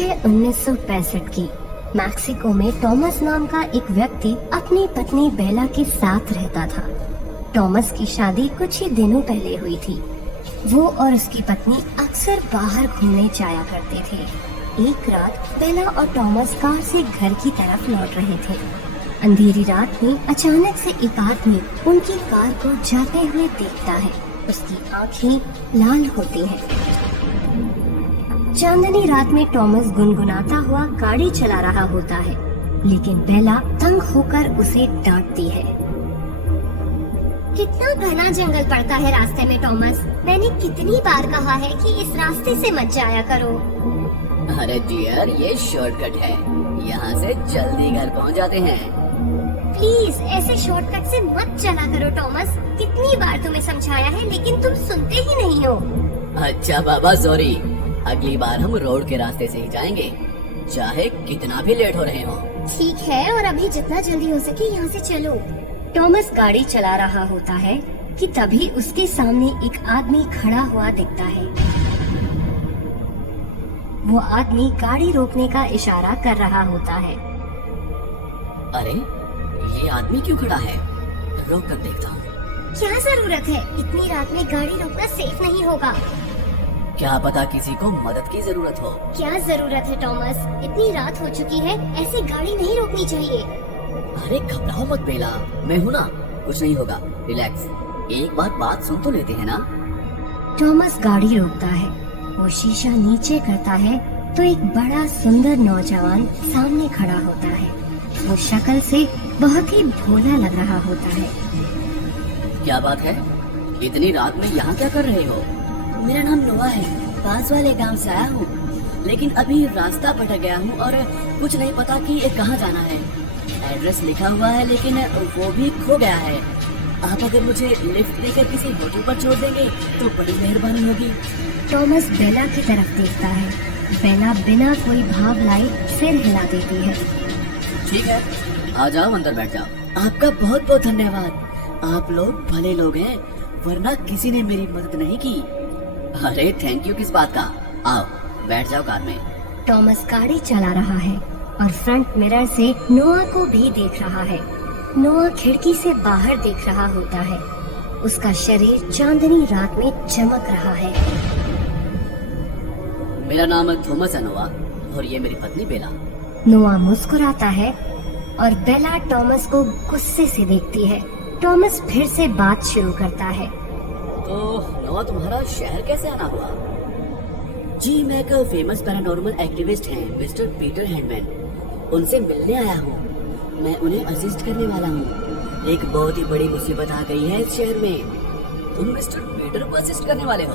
है 1965 की। मैक्सिको में टॉमस नाम का एक व्यक्ति अपनी पत्नी बेला के साथ रहता था। टॉमस की शादी कुछ ही दिनों पहले हुई थी। वो और उसकी पत्नी अक्सर बाहर घूमने जाया करते थे। एक रात बेला और टॉमस कार से घर की तरफ लौट रहे थे। अंधेरी रात में अचानक से एक आदमी उनकी कार को जाते हुए देखता है। उसकी आंखें लाल होती हैं। चांदनी रात में टॉमस गुनगुनाता हुआ गाड़ी चला रहा होता है, लेकिन बेला तंग होकर उसे डांटती है। कितना घना जंगल पड़ता है रास्ते में टॉमस। मैंने कितनी बार कहा है कि इस रास्ते से मत जाया करो। अरे डियर, ये शॉर्टकट है, यहाँ से जल्दी घर पहुँच जाते हैं। प्लीज ऐसे शॉर्टकट से मत चला करो टॉमस। कितनी बार तुम्हें समझाया है, लेकिन तुम सुनते ही नहीं हो। अच्छा बाबा, सॉरी। अगली बार हम रोड के रास्ते से ही जाएंगे, चाहे कितना भी लेट हो रहे हो। ठीक है, और अभी जितना जल्दी हो सके यहाँ से चलो। टॉमस गाड़ी चला रहा होता है कि तभी उसके सामने एक आदमी खड़ा हुआ दिखता है। वो आदमी गाड़ी रोकने का इशारा कर रहा होता है। अरे, ये आदमी क्यों खड़ा है? रोक कर देखता हूँ। क्या जरूरत है? इतनी रात में गाड़ी रोकना सेफ नहीं होगा। क्या पता किसी को मदद की जरूरत हो। क्या जरूरत है टॉमस? इतनी रात हो चुकी है, ऐसे गाड़ी नहीं रोकनी चाहिए। अरे घबराओ मत बेला, मैं हूँ ना, कुछ नहीं होगा, रिलैक्स। एक बात सुन तो लेते हैं ना। टॉमस गाड़ी रोकता है। वो शीशा नीचे करता है तो एक बड़ा सुंदर नौजवान सामने खड़ा होता है। वो शक्ल से बहुत ही भोला लग रहा होता है। क्या बात है? इतनी रात में यहाँ क्या कर रहे हो? मेरा नाम नोआ है, पास वाले गांव से आया हूँ, लेकिन अभी रास्ता भटक गया हूँ और कुछ नहीं पता कि कहाँ जाना है। एड्रेस लिखा हुआ है लेकिन वो भी खो गया है। आप अगर मुझे लिफ्ट देकर किसी होटल पर छोड़ देंगे तो बड़ी मेहरबानी होगी। टॉमस बेला की तरफ देखता है। बेला बिना कोई भाव लाए सिर हिला देती है। ठीक है, आ जाओ, अंदर बैठ जाओ। आपका बहुत बहुत धन्यवाद। आप लोग भले लोग हैं, वरना किसी ने मेरी मदद नहीं की। अरे थैंक यू किस बात का? आओ बैठ जाओ कार में। टॉमस गाड़ी चला रहा है और फ्रंट मिरर से नोआ को भी देख रहा है। नोआ खिड़की से बाहर देख रहा होता है। उसका शरीर चांदनी रात में चमक रहा है। मेरा नाम थॉमस है नोआ, और ये मेरी पत्नी बेला। नोआ मुस्कुराता है और बेला टॉमस को गुस्से से देखती है। टॉमस फिर से बात शुरू करता है। तो नोआ, तुम्हारा शहर कैसे आना हुआ? जी, मैं एक फेमस पैरानॉर्मल एक्टिविस्ट हैं, मिस्टर पीटर हैंडमैन। उनसे मिलने आया हूँ। मैं उन्हें असिस्ट करने वाला हूँ। एक बहुत ही बड़ी मुसीबत आ गई है इस शहर में। तुम मिस्टर पीटर को असिस्ट करने वाले हो?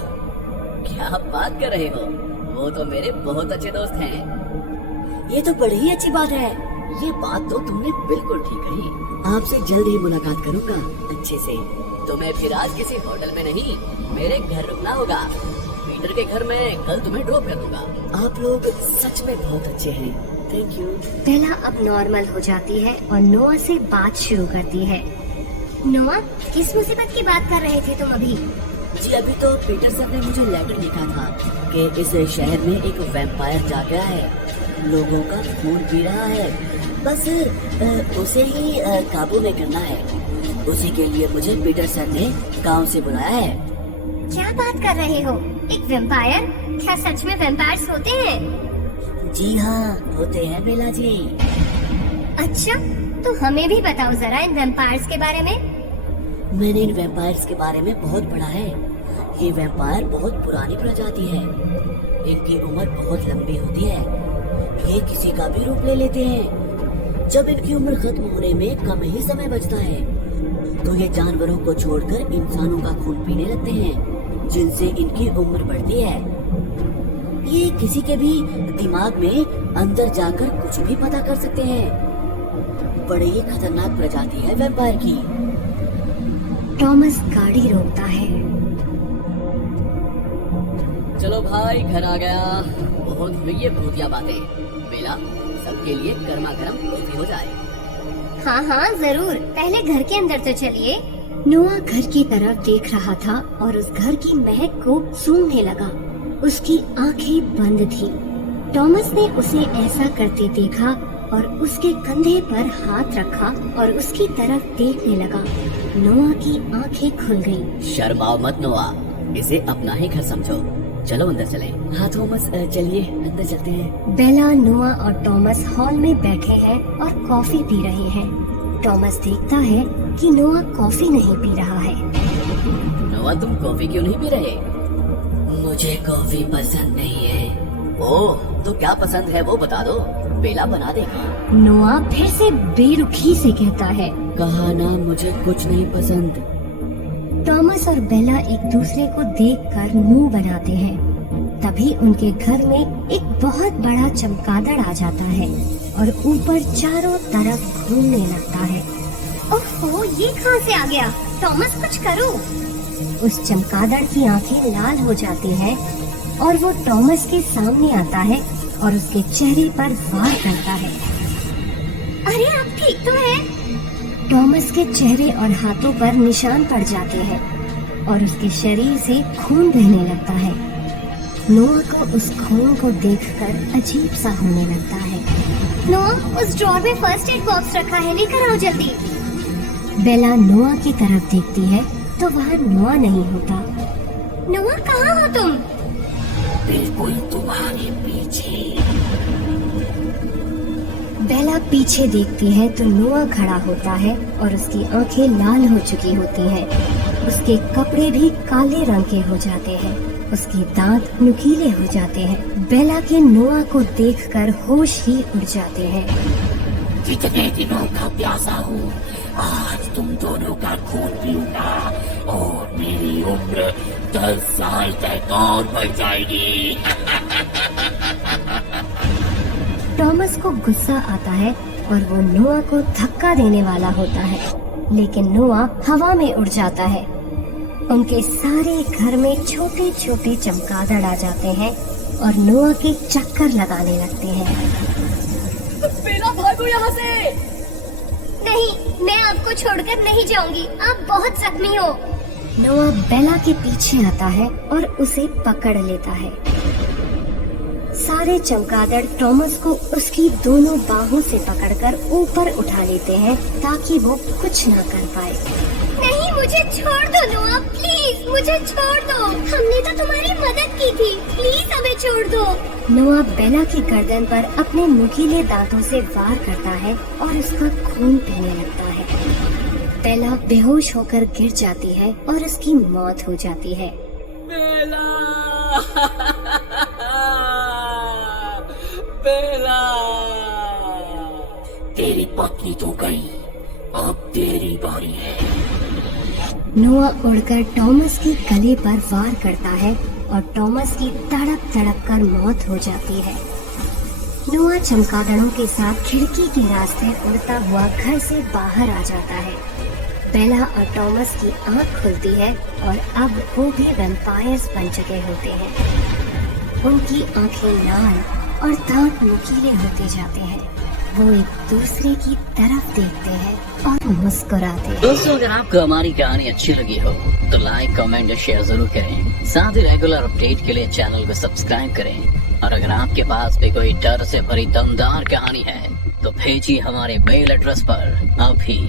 क्या बात कर रहे हो? वो तो मेरे बहुत अच्छे दोस्त हैं। ये तो बड़ी ही अच्छी बात है। ये बात तो तुमने बिल्कुल ठीक कही। आपसे जल्द ही मुलाकात करूंगा अच्छे से। तुम्हें फिर आज किसी होटल में नहीं, मेरे घर रुकना होगा। पीटर के घर में कल तुम्हें ड्रॉप कर दूंगा। आप लोग सच में बहुत अच्छे हैं, थैंक यू। बेला अब नॉर्मल हो जाती है और नोआ से बात शुरू करती है। नोआ, किस मुसीबत की बात कर रहे थे तुम अभी? जी, अभी तो पीटर सर ने मुझे लेटर लिखा था कि इस शहर में एक वैम्पायर जा गया है, लोगों का खून पी रहा है। बस उसे ही काबू में करना है। उसी के लिए मुझे पीटर सर ने गांव से बुलाया है। क्या बात कर रहे हो? एक वैम्पायर? क्या सच में वैम्पायर्स होते हैं? जी हाँ, होते हैं बेला जी। अच्छा, तो हमें भी बताओ जरा इन वैम्पायर्स के बारे में। मैंने इन वैम्पायर्स के बारे में बहुत पढ़ा है। ये वैम्पायर बहुत पुरानी प्रजाति है। इनकी उम्र बहुत लंबी होती है। ये किसी का भी रूप ले लेते हैं। जब इनकी उम्र खत्म होने में कम ही समय बचता है तो ये जानवरों को छोड़कर इंसानों का खून पीने लगते हैं, जिनसे इनकी उम्र बढ़ती है। ये किसी के भी दिमाग में अंदर जाकर कुछ भी पता कर सकते हैं। बड़ी ही खतरनाक प्रजाति है वैम्पायर की। टॉमस गाड़ी रोकता है। चलो भाई, घर आ गया। बहुत हुई ये भूतिया बातें। बेला, सबके लिए गर्मा गर्म कॉफी हो जाए। हाँ हाँ जरूर, पहले घर के अंदर तो चलिए। नोआ घर की तरफ देख रहा था और उस घर की महक को सूंघने लगा। उसकी आंखें बंद थी। टॉमस ने उसे ऐसा करते देखा और उसके कंधे पर हाथ रखा और उसकी तरफ देखने लगा। नोआ की आंखें खुल गईं। शर्माओ मत नोआ, इसे अपना ही घर समझो। चलो अंदर चलें। हाँ थॉमस, चलिए अंदर चलते हैं। बेला, नोआ और टॉमस हॉल में बैठे हैं और कॉफी पी रहे हैं। टॉमस देखता है कि नोआ कॉफी नहीं पी रहा है। नोआ, तुम कॉफी क्यों नहीं पी रहे? मुझे कॉफी पसंद नहीं है। ओह, तो क्या पसंद है वो बता दो, बेला बना देगी। नोआ फिर से बेरुखी से कहता है, कहा ना मुझे कुछ नहीं पसंद। टॉमस और बेला एक दूसरे को देखकर मुंह बनाते हैं। तभी उनके घर में एक बहुत बड़ा चमगादड़ आ जाता है और ऊपर चारों तरफ घूमने लगता है। ओहो, ये कहाँ से आ गया? टॉमस, कुछ करो। उस चमगादड़ की आंखें लाल हो जाती हैं और वो टॉमस के सामने आता है और उसके चेहरे पर वार करता है। अरे आप ठीक तो हैं? टॉमस के चेहरे और हाथों पर निशान पड़ जाते हैं और उसके शरीर से खून बहने लगता है। नोआ को उस खून को देखकर अजीब सा होने लगता है। नोआ, उस ड्रॉर में फर्स्ट एड बॉक्स रखा है, लेकर आओ जल्दी। बेला नोआ की तरफ देखती है तो वहाँ नोआ नहीं होता। नोआ, कहाँ हो तुम? बिल्कुल तुम्हारे पीछे। बेला पीछे देखती है तो नोआ खड़ा होता है और उसकी आंखें लाल हो चुकी होती हैं। उसके कपड़े भी काले रंग के हो जाते हैं। उसके दांत नुकीले हो जाते हैं। बेला के नोआ को देखकर होश ही उड़ जाते हैं। कितने दिनों का प्यासा हूँ, आज तुम दोनों का खून पीऊंगा और मेरी उम्र 10 साल तक और बढ़ जाएगी। टॉमस को गुस्सा आता है और वो नोआ को धक्का देने वाला होता है, लेकिन नोआ हवा में उड़ जाता है। उनके सारे घर में छोटे छोटे चमगादड़ आ जाते हैं और नोआ के चक्कर लगाने लगते हैं। बेला, भागो यहाँ से। नहीं, मैं आपको छोड़कर नहीं जाऊंगी, आप बहुत जख्मी हो। नोआ बेला के पीछे आता है और उसे पकड़ लेता है। सारे चमगादड़ टॉमस को उसकी दोनों बाहों से पकड़कर ऊपर उठा लेते हैं ताकि वो कुछ ना कर पाए। नहीं, मुझे छोड़ दो नोआ, प्लीज मुझे छोड़ दो। हमने तो तुम्हारी मदद की थी, प्लीज हमें छोड़ दो। नोआ बेला की गर्दन पर अपने नुकीले दांतों से वार करता है और उसका खून पीने लगता है। बेला बेहोश होकर गिर जाती है और उसकी मौत हो जाती है। बेला, बेला। तेरी पत्नी तो गई, अब तेरी बारी है। नोआ उड़कर टॉमस के गले पर वार करता है और टॉमस की तड़प तड़प कर मौत हो जाती है। नोआ चमगादड़ों के साथ खिड़की के रास्ते उड़ता हुआ घर से बाहर आ जाता है। बेला और टॉमस की आंख खुलती है और अब वो भी वैम्पायर्स बन चुके होते हैं। उनकी आंखें लाल और दांत नुकीले होते जाते हैं। वो एक दूसरे की तरफ देखते हैं और मुस्कुराते हैं। दोस्तों, अगर आपको हमारी कहानी अच्छी लगी हो तो लाइक, कमेंट और शेयर जरूर करें। साथ ही रेगुलर अपडेट के लिए चैनल को सब्सक्राइब करें। और अगर आपके पास भी कोई डर से भरी दमदार कहानी है तो भेजिए हमारे मेल एड्रेस पर अभी।